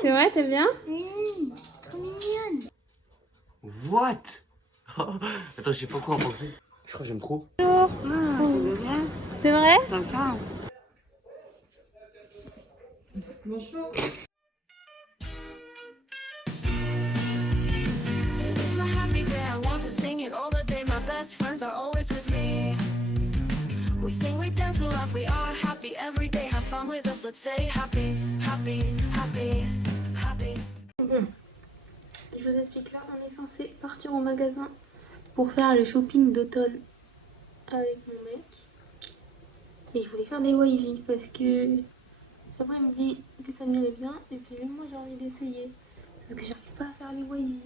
C'est vrai, t'aimes bien? Oui, trop mignonne. What? Attends, je sais pas quoi en penser. Je crois que j'aime trop. C'est vrai? Bonjour. I'm a happy day, I want to sing it all the day. My best friends are always with me. We sing, we dance, we laugh, we are happy every day. Have fun with us, let's say happy, happy, happy, happy. Bon, je vous explique là, on est censé partir au magasin pour faire le shopping d'automne avec mon mec. Et je voulais faire des wavy parce que après il me dit que ça m'irait bien et puis même moi j'ai envie d'essayer. Sauf que j'arrive pas à faire les wavy.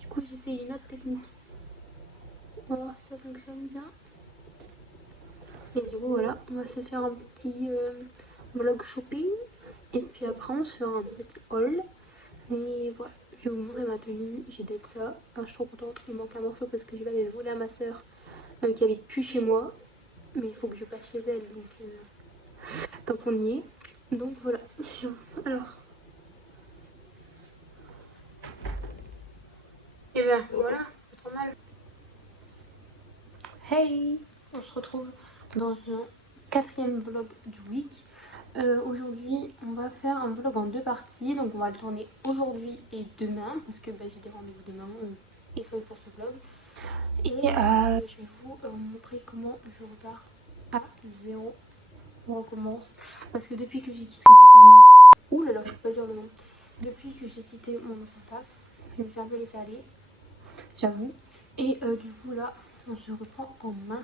Du coup j'essaye une autre technique. On va voir si ça fonctionne bien. Et du coup voilà, on va se faire un petit vlog shopping. Et puis après on se fera un petit haul. Et voilà, je vais vous montrer ma tenue, j'ai d'être ça. Enfin, je suis trop contente, il manque un morceau parce que je vais aller le voler à ma soeur qui habite plus chez moi. Mais il faut que je passe chez elle, donc tant qu'on y est. Donc voilà, alors. Et ben voilà, pas trop mal. Hey, on se retrouve dans un quatrième vlog du week. Aujourd'hui, on va faire un vlog en deux parties. Donc on va le tourner aujourd'hui et demain parce que j'ai des rendez-vous demain et soirée pour ce vlog. Et je vais vous montrer comment je repars à zéro. On recommence parce que depuis que j'ai quitté... Ouh là là, je peux pas dire le nom. Depuis que j'ai quitté mon ancien taf, je me suis un peu laissée aller, j'avoue. Et du coup là, on se reprend en main.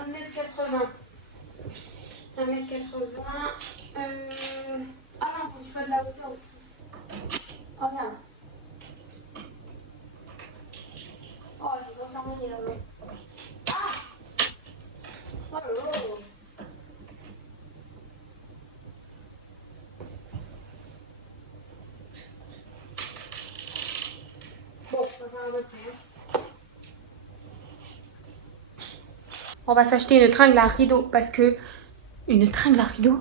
Un mètre 80. 1m80. Ah non, faut que je fasse de la hauteur aussi. Oh merde. Oh, j'ai pas terminé là-bas. Ah! Oh là là. Bon, on va faire un autre. On va s'acheter une tringle à rideau parce que... Une tringle à rideau?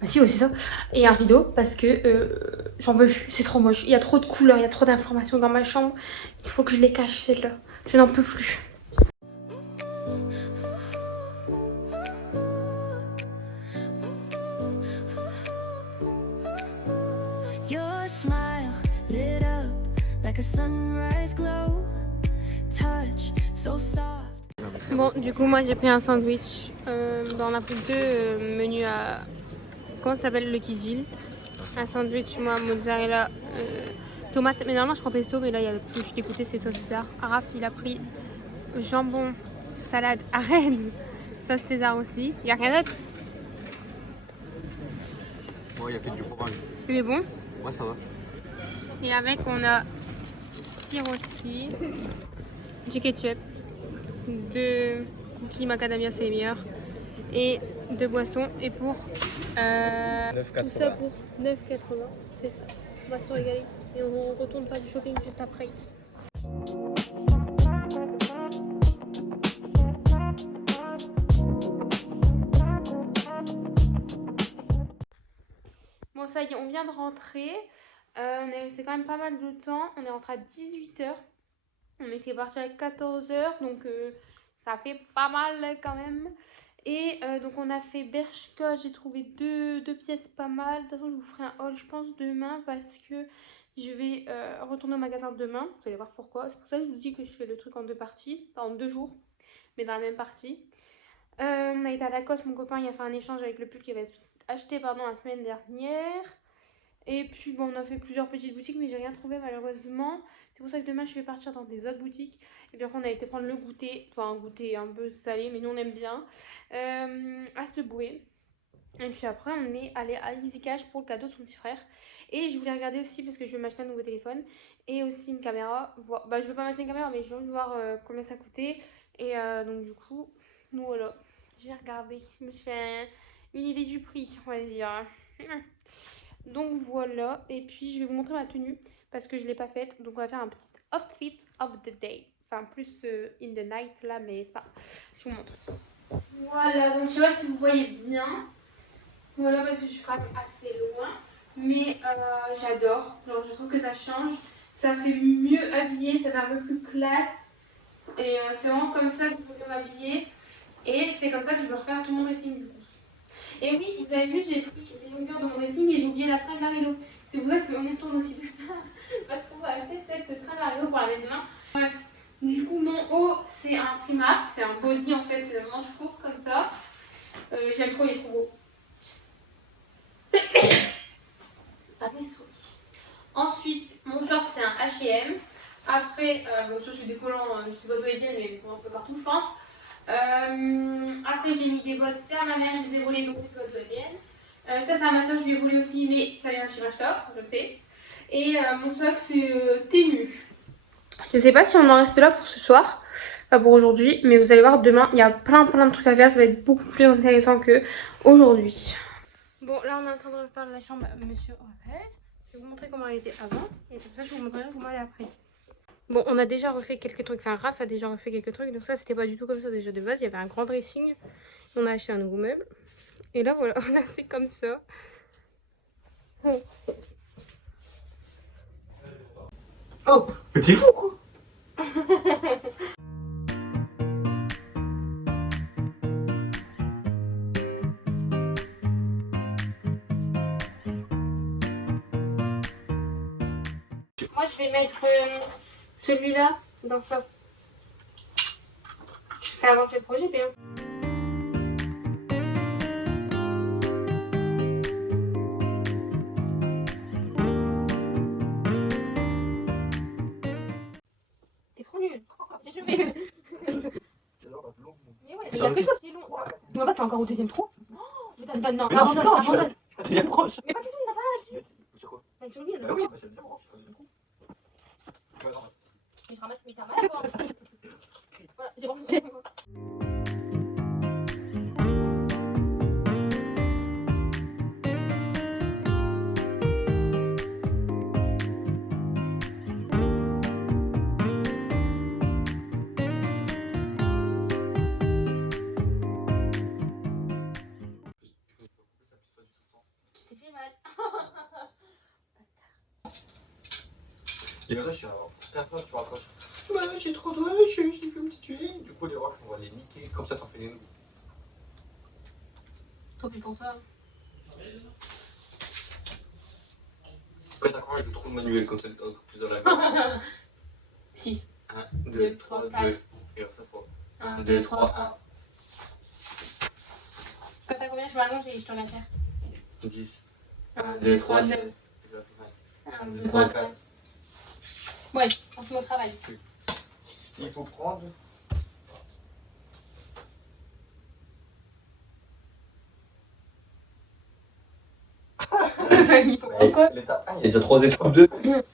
Bah si, ouais, c'est ça. Et un rideau parce que j'en peux plus, c'est trop moche. Il y a trop de couleurs, il y a trop d'informations dans ma chambre. Il faut que je les cache, celles-là. Je n'en peux plus. Your smile lit up like a sunrise glow. Touch so soft. Bon, du coup, moi j'ai pris un sandwich. On a pris deux menus à... Comment ça s'appelle, le Kijil? Un sandwich, moi, mozzarella, tomate. Mais normalement, je prends pesto, mais là, il y a plus. Je t'ai goûté, c'est sauce César. Araf, il a pris jambon, salade, arrête, sauce César aussi. Il n'y a rien d'autre? Ouais, il y a peut-être du fromage. Il est bon. Ouais, ça va. Et avec, on a sirop-sti, du ketchup, deux cookies macadamia, c'est les meilleurs, et deux boissons. Et pour tout ça pour 9,80, c'est ça. On va se régaler et on retourne pas du shopping juste après. Bon, ça y est, on vient de rentrer. On est resté quand même pas mal de temps. On est rentré à 18 h. On était parti à 14 h, donc ça fait pas mal quand même. Et donc on a fait Bershka, j'ai trouvé deux pièces pas mal. De toute façon, je vous ferai un haul, je pense, demain parce que je vais retourner au magasin demain. Vous allez voir pourquoi. C'est pour ça que je vous dis que je fais le truc en deux parties, pas en 2 jours, mais dans la même partie. On a été à Lacoste, mon copain il a fait un échange avec le pull qu'il avait acheté la semaine dernière. Et puis bon, on a fait plusieurs petites boutiques, mais j'ai rien trouvé malheureusement. C'est pour ça que demain je vais partir dans des autres boutiques. Et puis après on a été prendre le goûter, enfin un goûter un peu salé, mais nous on aime bien, à Subway. Et puis après on est allé à Easy Cash pour le cadeau de son petit frère. Et je voulais regarder aussi parce que je vais m'acheter un nouveau téléphone et aussi une caméra. Bah je veux pas m'acheter une caméra, mais j'ai envie de voir combien ça coûtait. Et donc du coup, nous voilà, j'ai regardé, je me suis fait une idée du prix, on va dire. Donc voilà, et puis je vais vous montrer ma tenue parce que je ne l'ai pas faite. Donc on va faire un petit outfit of the day. Enfin, plus in the night là, mais c'est pas. Je vous montre. Voilà, donc je sais pas si vous voyez bien. Voilà, parce que je frappe assez loin. Mais j'adore. Genre, je trouve que ça change. Ça fait mieux habillé, ça fait un peu plus classe. Et c'est vraiment comme ça que je veux m'habiller. Et c'est comme ça que je veux refaire tout mon dressing du coup. Et oui, vous avez vu, j'ai pris les longueurs de mon dressing et j'ai oublié la trame à rideau. C'est pour ça qu'on y tourne aussi plus tard. Parce qu'on va acheter cette trame à rideau pour la mettre demain. Bref, du coup, mon haut, c'est un Primark. C'est un body en fait, manche courte comme ça. J'aime trop, il est trop beau. Ah, mes souris. Ensuite, mon short, c'est un H&M. Après, bon, ça c'est des collants, je sais pas d'où ils viennent, mais un peu partout, je pense. Après, j'ai mis des bottes, c'est à ma mère, je les ai volées, donc c'est pas d'où elles viennent. Ça, c'est à ma soeur, je lui ai volé aussi, mais ça vient de chez Rashta, je sais. Et mon sac, c'est Temu. Je sais pas si on en reste là pour ce soir, pas pour aujourd'hui, mais vous allez voir, demain, il y a plein de trucs à faire, ça va être beaucoup plus intéressant que aujourd'hui. Bon, là, on est en train de refaire la chambre à Monsieur Raphaël. Je vais vous montrer comment elle était avant, et comme ça, je vous montrerai comment elle est après. Bon, on a déjà refait quelques trucs, enfin Raph a déjà refait quelques trucs, donc ça c'était pas du tout comme ça déjà de base, il y avait un grand dressing, on a acheté un nouveau meuble, et là voilà, là c'est comme ça. Oh, mais t'es fou quoi. Moi je vais mettre celui-là dans ça. Je fais avancer le projet bien. T'es trop nul. Mais ouais, il y a que toi qui est long. Tu vois pas, t'es encore au deuxième trou. Non, abandonne. T'es proche. Mais pas du tout, il n'a pas là-dessus. Sur quoi? Sur lui, il n'a Ah pas oui, là. bah c'est bien. Mais je ramasse mes camarades. Voilà, j'ai rangé. Tu t'es fait mal. Les roches, c'est un peu tu raccroches. Bah, j'ai trop de roches, j'ai plus me tuer. Du coup, les roches, on va les niquer. Comme ça, t'en fais les nouveaux. Tant pis pour toi. Quand t'as courage de trop de manuel, comme ça, t'es encore plus dans la merde. 6. 1, 2, 3, 2. Et alors, ça fois. 1, 2, 3, 1. Quand t'as combien, je m'allonge et je te la faire. 10. 1, 2, 3, 2. 1, 2, 3, 4. Ouais, on se met au travail. Il faut prendre. Il faut prendre quoi? L'étape 1, il y a déjà 3 étapes 2. Il est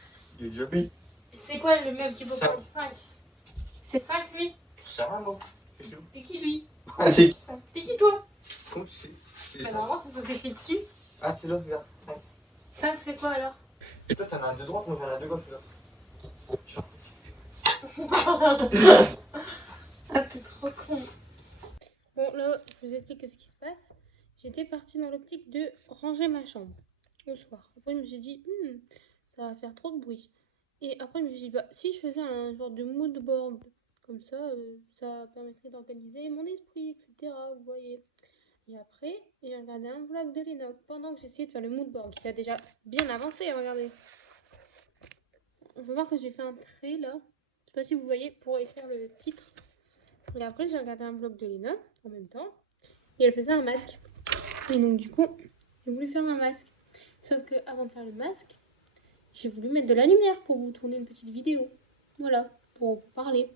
déjà mis. C'est quoi le meuble qui vaut 5. 5? C'est 5 lui? Ça va, moi. T'es qui lui? Ah, c'est qui? T'es qui toi? Comment tu sais? Bah normalement ça s'écrit dessus. Ah, c'est l'autre, regarde. 5. 5 c'est quoi alors? Et toi, t'en as un de droite, moi j'en ai un de gauche, là. Ah t'es trop con. Bon là, je vous explique ce qui se passe. J'étais partie dans l'optique de ranger ma chambre au soir. Après je me suis dit, ça va faire trop de bruit. Et après je me suis dit, bah si je faisais un genre de mood board comme ça permettrait d'organiser mon esprit, etc. Vous voyez. Et après, j'ai regardé un vlog de Léna pendant que j'essayais de faire le mood board qui a déjà bien avancé, regardez. On va voir que j'ai fait un trait là. Je sais pas si vous voyez pour écrire le titre. Et après, j'ai regardé un vlog de Léna en même temps. Et elle faisait un masque. Et donc, du coup, j'ai voulu faire un masque. Sauf que avant de faire le masque, j'ai voulu mettre de la lumière pour vous tourner une petite vidéo. Voilà, pour vous parler.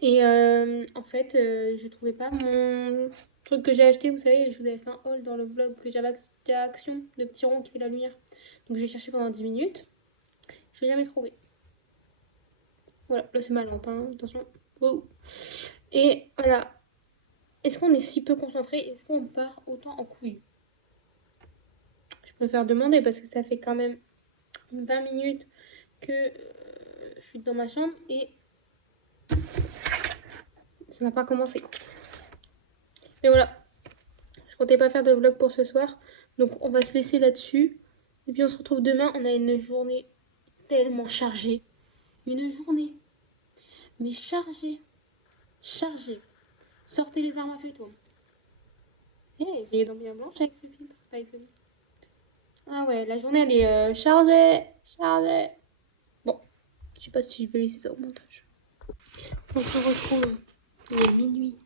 Et en fait, je trouvais pas mon truc que j'ai acheté. Vous savez, je vous avais fait un haul dans le vlog que j'avais à Action, le petit rond qui fait la lumière. Donc, j'ai cherché pendant 10 minutes. Je l'ai jamais trouvé. Voilà, là c'est ma lampe, hein, attention. Wow. Et voilà. Est-ce qu'on est si peu concentré? Est-ce qu'on part autant en couille? Je préfère demander parce que ça fait quand même 20 minutes que je suis dans ma chambre et Ça n'a pas commencé. Mais voilà. Je comptais pas faire de vlog pour ce soir. Donc on va se laisser là-dessus. Et puis on se retrouve demain. On a une journée tellement chargée. Une journée. Mais chargée. Chargée. Sortez les armes à feu, toi. Hé, j'ai les dents bien blanches avec ce filtre. Avec ce... Ah ouais, la journée elle est chargée. Chargée. Bon, je sais pas si je vais laisser ça au montage. On se retrouve. Il est minuit.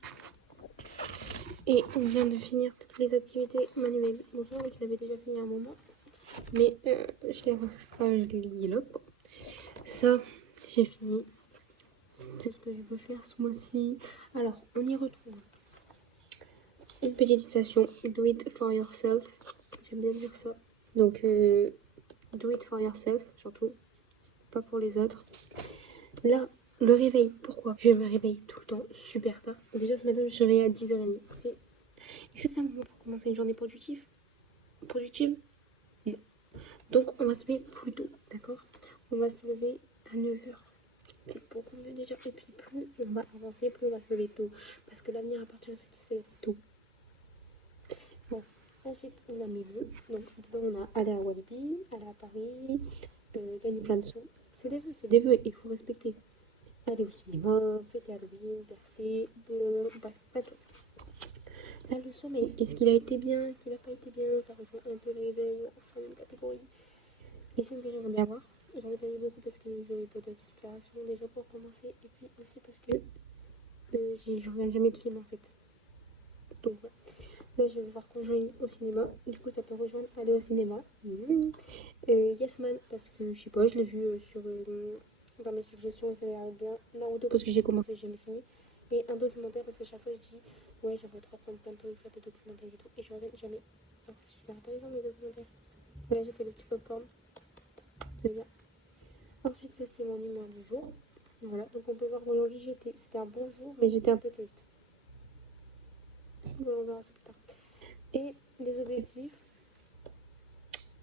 Et on vient de finir toutes les activités manuelles. Bon, ça, je l'avais déjà fini à un moment. Mais je l'ai refait, je l'ai dit là. Ça, j'ai fini. C'est ce que je veux faire ce mois-ci. Alors, on y retrouve une petite citation. Do it for yourself. J'aime bien dire ça. Donc, do it for yourself, surtout. Pas pour les autres. Là, le réveil. Pourquoi je me réveille tout le temps super tard. Déjà, ce matin, je me suis réveillée à 10h30. Est-ce que c'est un moment pour commencer une journée productive? Non. Donc, on va se lever plus tôt, d'accord? On va se lever à 9h. C'est beaucoup mieux déjà. Et puis, plus on va avancer, plus on va se lever tôt. Parce que l'avenir appartient à ceux qui se lèvent tôt. Bon, ensuite, on a mes vœux. Donc, dedans, on a aller à Walibi, aller à Paris, gagner plein de sous. C'est des vœux, il faut respecter. Aller au cinéma, fêter Halloween, percer, bref, pas tout. Là, le sommeil, est-ce qu'il a été bien, est-ce qu'il n'a pas été bien? Ça rejoint un peu le réveil, on sera une catégorie. Les films que j'aimerais bien voir, j'en ai pas vu beaucoup parce que j'avais pas d'inspiration déjà pour commencer, et puis aussi parce que je regarde jamais de films en fait. Donc voilà. Là, je vais voir Conjuring au cinéma, du coup, ça peut rejoindre aller au cinéma. Yes Man, parce que je sais pas, je l'ai vu dans mes suggestions et ça a l'air bien. Naruto, parce que j'ai commencé, j'ai jamais fini. Et un documentaire, parce qu'à chaque fois, je dis ouais, j'aimerais trop prendre plein de temps et faire des documentaires et tout. Et je regarde jamais. Ah, c'est super intéressant les documentaires. Voilà, j'ai fait le petit popcorn. C'est bien. Ensuite, ça, c'est mon humeur du jour. Voilà, donc on peut voir qu'aujourd'hui, c'était un bon jour, mais j'étais un peu triste. Voilà, on verra ça plus tard. Et les objectifs.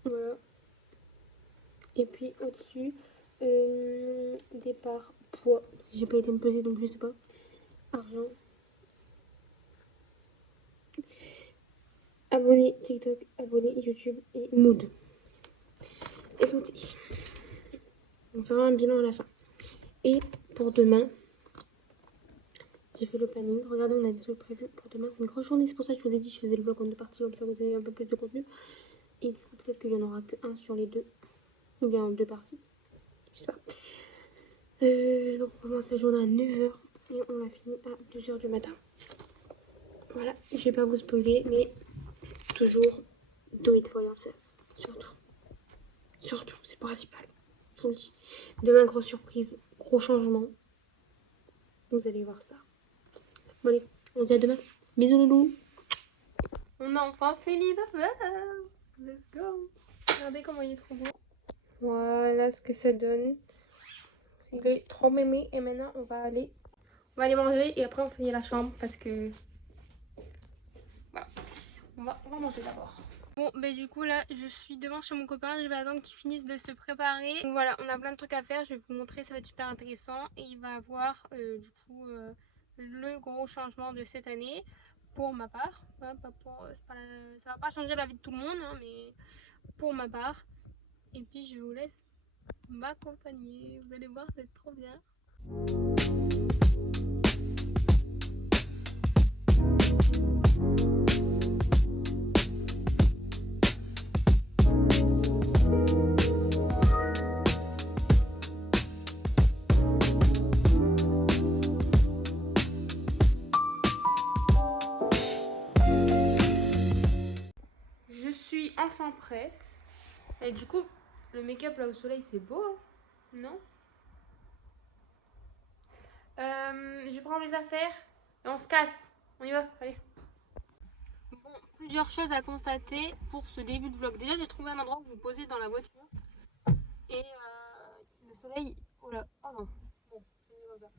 Voilà. Et puis au-dessus, départ, poids. J'ai pas été me peser, donc je sais pas. Argent. Abonné TikTok, abonné YouTube et mood. Écoutez, on fera un bilan à la fin. Et pour demain, j'ai fait le planning. Regardez, on a des trucs prévus pour demain. C'est une grosse journée, c'est pour ça que je vous ai dit je faisais le vlog en 2 parties, comme ça vous avez un peu plus de contenu. Et du coup, peut-être qu'il n'y en aura que un sur les 2. Ou bien en 2 parties. Je sais pas. Donc on commence la journée à 9h et on la finit à 2h du matin. Voilà, je vais pas vous spoiler, mais toujours do it for yourself. Surtout, c'est principal. Je vous le dis. Demain, grosse surprise, gros changement. Vous allez voir ça. Bon allez, on se dit à demain. Bisous loulou. On a enfin fini le vlog. Let's go. Regardez comment il est trop beau. Voilà ce que ça donne. Il est trop mémé et maintenant on va aller manger et après on finit la chambre parce que voilà, on va manger d'abord. Bon du coup là je suis devant chez mon copain, je vais attendre qu'il finisse de se préparer. Donc, voilà, on a plein de trucs à faire, je vais vous montrer, ça va être super intéressant et il va avoir du coup le gros changement de cette année pour ma part. Voilà, pas pour, ça va pas changer la vie de tout le monde hein, mais pour ma part. Et puis je vous laisse m'accompagner, vous allez voir, c'est trop bien. Je suis enfin prête. Et du coup, le make-up là au soleil, c'est beau, hein? Non? Je prends les affaires et on se casse. On y va, allez. Bon, plusieurs choses à constater pour ce début de vlog. Déjà, j'ai trouvé un endroit où vous posez dans la voiture. Et le soleil... Oh là, oh non. Bon, c'est mieux comme ça.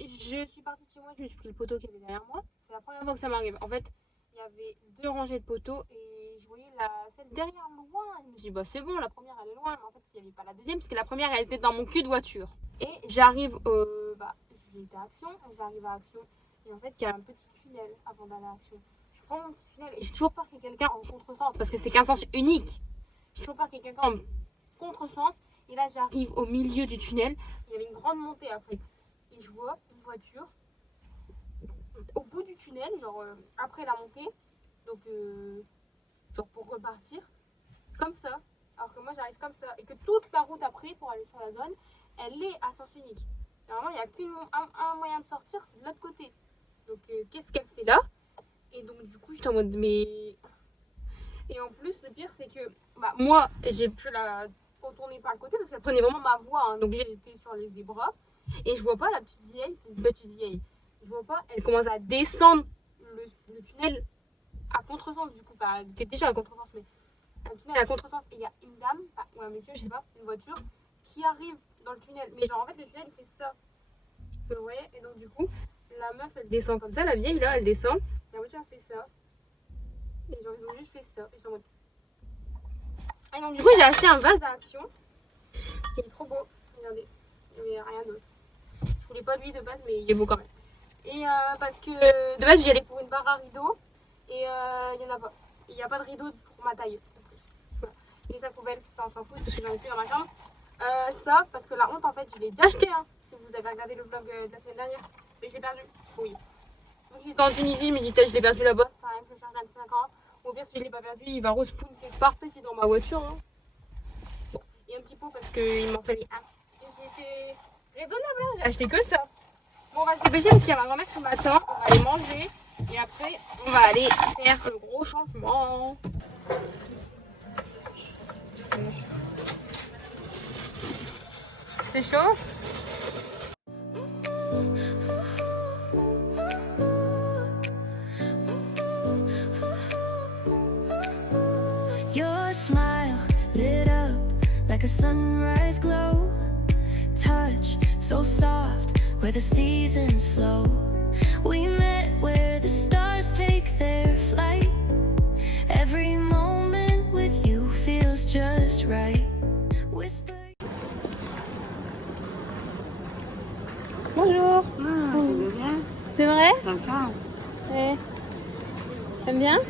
Je suis partie de chez moi, je me suis pris le poteau qu'il y avait derrière moi. C'est la première fois que ça m'arrive. En fait, il y avait 2 rangées de poteaux et je voyais celle derrière loin. Je me suis dit, bah c'est bon, la première elle est loin. Mais en fait, il n'y avait pas la deuxième parce que la première elle était dans mon cul de voiture. Et j'arrive, j'ai été à Action, j'arrive à Action. Et en fait, il y a un petit tunnel avant d'aller à Action. Je prends mon petit tunnel et j'ai toujours peur qu'il y ait quelqu'un en contresens parce que c'est qu'un sens unique. J'ai toujours peur qu'il y ait quelqu'un en contresens. Et là, j'arrive au milieu du tunnel. Il y avait une grande montée après. Et je vois une voiture au bout du tunnel, genre après la montée. Donc, genre pour repartir. Comme ça. Alors que moi, j'arrive comme ça. Et que toute la route après pour aller sur la zone, elle est à sens unique. Normalement, il n'y a qu'un moyen de sortir, c'est de l'autre côté. Donc, qu'est-ce qu'elle fait là? Et donc, du coup, j'étais en mode, mais. Et en plus, le pire, c'est que bah, moi, j'ai pu la contourner par le côté parce qu'elle prenait vraiment ma voie. Hein. Donc, j'étais sur les zébras. Et je vois pas la petite vieille, c'était une petite vieille. Je vois pas, elle commence à descendre le tunnel à contresens. Du coup, bah, elle était déjà à contresens, mais un tunnel à contresens. Et il y a une dame, ou un monsieur, je sais pas, une voiture, qui arrive dans le tunnel. Mais genre, en fait, le tunnel, il fait ça. Vous voyez? Et donc, du coup, la meuf, elle descend comme ça, la vieille, là, elle descend. La voiture, elle fait ça. Et genre, ils ont juste fait ça. Et j'étais en mode. Et donc, du coup, j'ai acheté un vase à Action. Il est trop beau. Regardez. Il n'y avait rien d'autre. Je voulais pas lui de base, mais il est beau quand même. Et parce que de base, j'y allais pour une barre à rideaux. Et il n'y en a pas. Il n'y a pas de rideau pour ma taille. En plus. Voilà. Les sacs poubelles, ça, on s'en fout parce que j'en ai plus dans ma chambre. Ça, parce que la honte, en fait, je l'ai déjà acheté. Hein, si vous avez regardé le vlog de la semaine dernière. Mais je l'ai perdu. Oui. Donc, j'étais en Tunisie, mais peut-être je l'ai perdu là-bas. Ça sert à rien que je cherche 25 ans. Ou bien, si je l'ai pas perdu, il va respawn quelque part petit dans ma voiture. Hein. Bon. Et un petit pot parce qu'il m'en fallait un. Et j'étais raisonnable, hein. J'ai acheté que ça. Bon, on va se dépêcher parce qu'il y a ma grand-mère qui m'attend. On va aller manger. Et après, on va aller faire le gros changement. C'est chaud? Your smile lit up like a sunrise glow. Touch so soft where the seasons flow. We met where the stars take their flight. Every moment with you feels just right. Whisper. Bonjour. Ah, c'est bien. C'est vrai? Sympa. Ouais. T'aimes bien?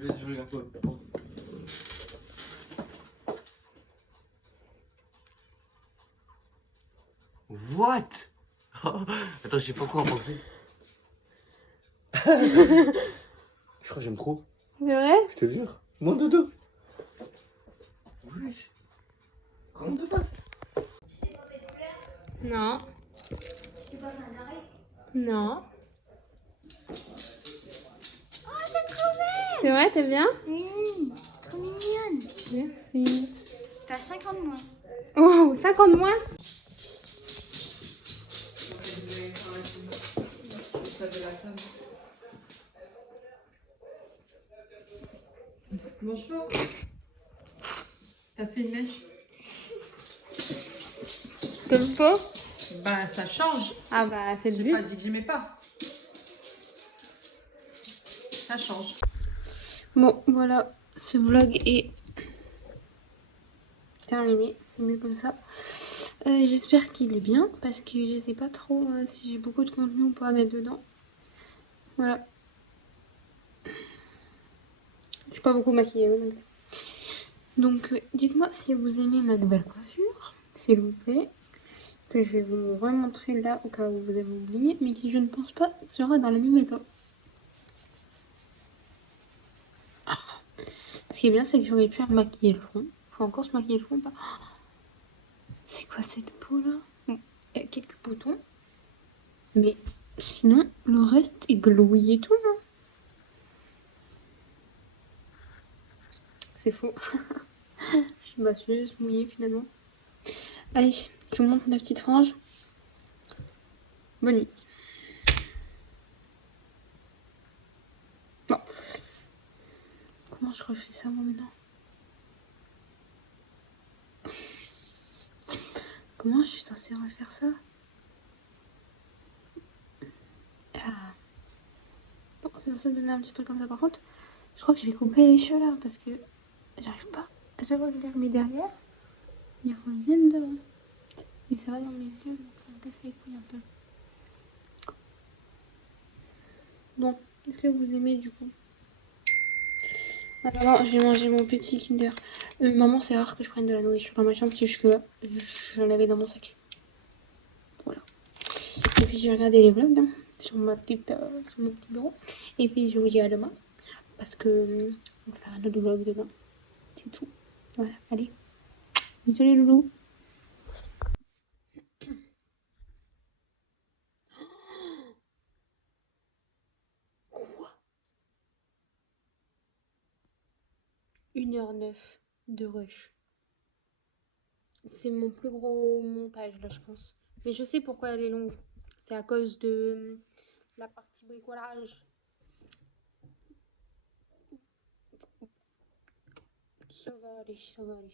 Je regarde toi. What? Attends, je sais pas quoi en penser. Je crois que j'aime trop. C'est vrai? Je te jure. Mon dodo. Oui. Rentre de face. Non. Non. C'est vrai, t'aimes bien? Trop mignonne. Merci. T'as 50 mois. Oh, 50 moins? Bonjour. T'as fait une mèche? T'aimes pas? Bah ça change. Ah bah c'est le J'ai but. pas dit que j'aimais pas. Ça change. Bon, voilà, ce vlog est terminé. C'est mieux comme ça. J'espère qu'il est bien parce que je sais pas trop si j'ai beaucoup de contenu ou pas à mettre dedans. Voilà. Je suis pas beaucoup maquillée. Donc dites-moi si vous aimez ma nouvelle coiffure, s'il vous plaît. Que je vais vous remontrer là au cas où vous avez oublié, mais qui je ne pense pas sera dans le même état. Ce qui est bien, c'est que j'aurais pu maquiller le front. Faut encore se maquiller le front ou pas? C'est quoi cette peau là? Bon, il y a quelques boutons. Mais sinon, le reste est glowy et tout. Hein. C'est faux. Je suis basseuse, mouillée finalement. Allez, je vous montre la petite frange. Bonne nuit. Bon. Comment je refais ça moi maintenant? Comment je suis censée refaire ça? Ah. Bon, c'est censé donner un petit truc comme ça. Par contre, je crois que je vais couper les cheveux là parce que j'arrive pas. À chaque fois que je les remets derrière, ils reviennent devant. Mais ça va dans mes yeux, donc ça me casse les couilles un peu. Bon, est-ce que vous aimez du coup? Alors, j'ai mangé mon petit Kinder. Maman, c'est rare que je prenne de la nourriture dans ma chambre, c'est juste que là, j'en avais dans mon sac. Voilà. Et puis j'ai regardé les vlogs hein, sur mon petit bureau. Et puis je vous dis à demain. Parce que on va faire un autre vlog demain. C'est tout. Voilà, allez. Bisous les loulous. Quoi? 1h09 de rush. C'est mon plus gros montage là, je pense. Mais je sais pourquoi elle est longue. C'est à cause de la partie bricolage. Ça va aller, ça va aller.